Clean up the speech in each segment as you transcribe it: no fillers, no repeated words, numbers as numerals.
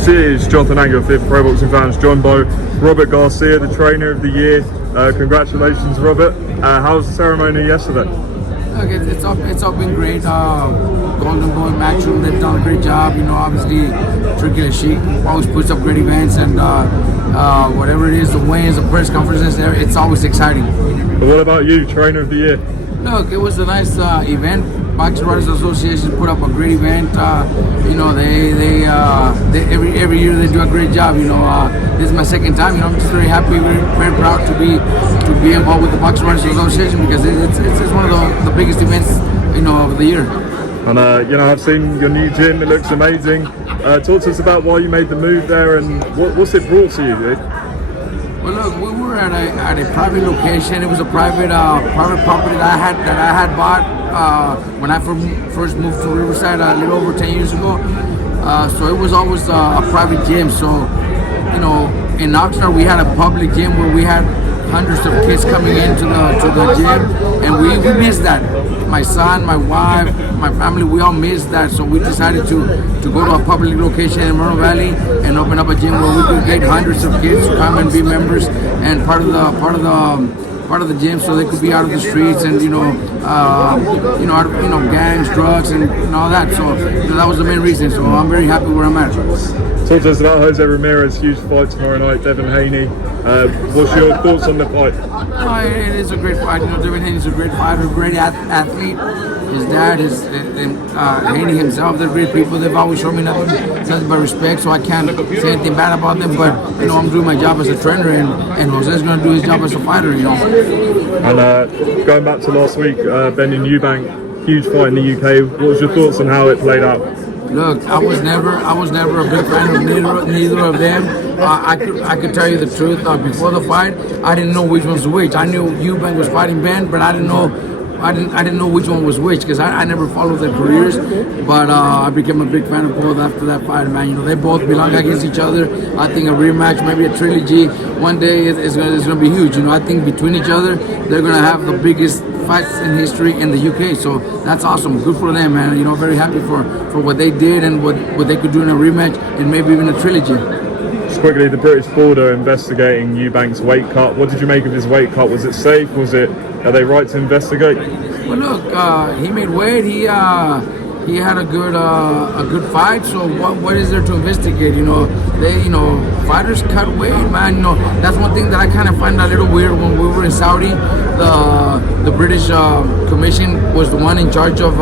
This is Jonathan Anger, 5th Pro Boxing Fans, joined by Robert Garcia, the trainer of the year. Congratulations, Robert. How was the ceremony yesterday? Look, it's all been great. Golden Boy Matchroom, they've done a great job. You know, obviously, Tricky and Sheik always puts up great events, and whatever it is, the weigh-ins, the press conferences, it's always exciting. But what about you, trainer of the year? Look, it was a nice event. Boxing Writers Association put up a great event. You know, they every year they do a great job. You know, this is my second time. You know, I'm just very happy, very proud to be involved with the Boxing Writers Association because it's one of the biggest events, you know, of the year. And you know, I've seen your new gym. It looks amazing. Talk to us about why you made the move there and what's it brought to you, dude? Well, look, we were at a private location. It was a private property that I had bought when I first moved to Riverside a little over 10 years ago. So it was always a private gym. So, you know, in Oxnard we had a public gym where we had hundreds of kids coming into the gym, and we missed that. My son, my wife, my family, we all missed that. So we decided to go to a public location in Moreno Valley and open up a gym where we could get hundreds of kids to come and be members and part of the gym, so they could be out of the streets and out of gangs, drugs, and all that. So that was the main reason. So I'm very happy where I'm at. Talk to us about Jose Ramirez, huge fight tomorrow night. Devin Haney. What's your thoughts on the fight? It is a great fight. You know, Devin Haney is a great fighter, a great athlete. His dad, Haney himself, they're great people. They've always shown me nothing but respect, so I can't say anything bad about them. But you know, I'm doing my job as a trainer, and Jose's going to do his job as a fighter. You know. And going back to last week, Benn and Eubank, huge fight in the UK. What was your thoughts on how it played out? Look, I was never a big fan of neither of them. I could tell you the truth. Before the fight, I didn't know which was which. I knew Eubank was fighting Benn, but I didn't know which one was which because I never followed their careers. But I became a big fan of both after that fight, man. You know, they both belong against each other. I think a rematch, maybe a trilogy, one day is gonna be huge. You know, I think between each other, they're gonna have the biggest fights in history in the UK. So that's awesome. Good for them, man. You know, very happy for what they did and what they could do in a rematch and maybe even a trilogy. Just quickly, the British border investigating Eubank's weight cut. What did you make of his weight cut? Was it safe? Are they right to investigate? Well, look, he made weight. He had a good fight. So what is there to investigate? You know, fighters cut weight, man. You know, that's one thing that I kind of find a little weird. When we were in Saudi, the British Commission was the one in charge of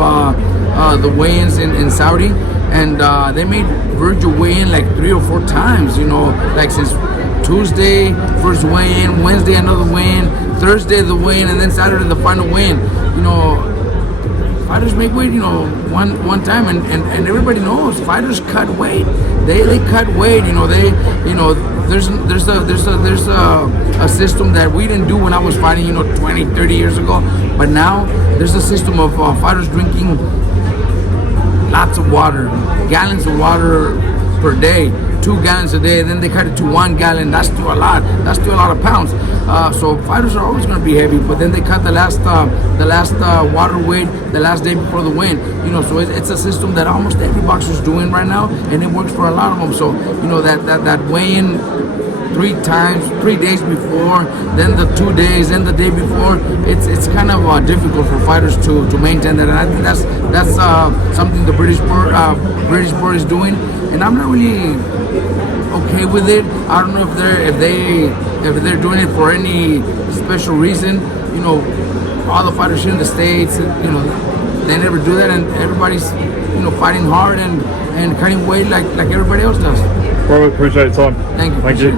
the weigh-ins in Saudi, and they made Virgil weigh in like 3 or 4 times. You know, like since Tuesday first weigh-in, Wednesday another weigh-in, Thursday the weigh-in, and then Saturday the final weigh-in. You know, fighters make weight, you know, one time, and everybody knows fighters cut weight. They cut weight. You know, there's a system that we didn't do when I was fighting, you know, 20, 30 years ago. But now there's a system of fighters drinking lots of water, gallons of water per day, 2 gallons a day, and then they cut it to 1 gallon. That's still a lot. That's still a lot of pounds. So fighters are always going to be heavy, but then they cut the last water weight the last day before the win. You know, so it's a system that almost every boxer is doing right now, and it works for a lot of them. So you know that weigh-in 3 times, 3 days before, then the 2 days, then the day before. It's kind of difficult for fighters to maintain that, and I think that's something the British board is doing, and I'm not really okay with it. I don't know if they're doing it for any special reason. You know, all the fighters here in the States, you know, they never do that, and everybody's, you know, fighting hard and cutting weight like everybody else does. Robert, appreciate your time. Thank you. Thank you.